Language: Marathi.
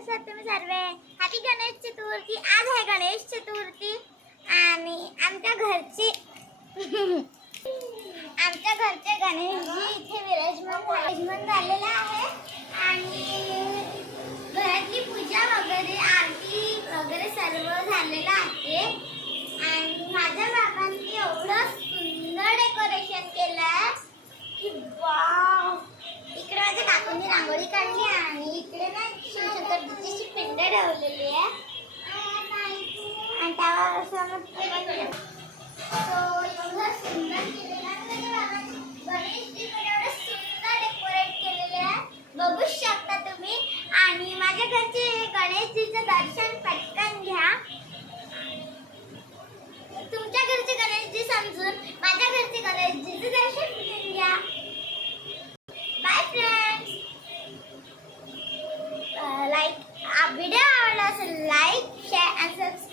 कसे आहात तुम्ही सर्व? हॅपी गणेश चतुर्थी. आज आहे गणेश चतुर्थी आणि आमच्या घरचे गणेशजी इथे विराजमान झालेला आहे आणि घरातली पूजा वगैरे आरती वगैरे सर्व झालेलं आहे. आणि माझ्या बाबांनी एवढं सुंदर डेकोरेशन केलंय की वाव. इकडे माझ्या काकूंनी रांगोळी काढली आणि इकडे ना शिवचतुर्थीची पिंड ठेवलेली आहे आणि त्यावर एवढं सुंदर केलेलं आहे. गणेशजी पण एवढं सुंदर डेकोरेट केलेले आहे, बघू शकता तुम्ही. आणि माझ्या घरचे गणेशजीचं दर्शन पटकन घ्या. तुमच्या घरचे गणेशजी समजून माझ्या घरचे गणेशजीचं दर्शन घ्या. Bye friends. व्हिडिओ आवडला असेल लाईक शेअर आणि सबस्क्राईब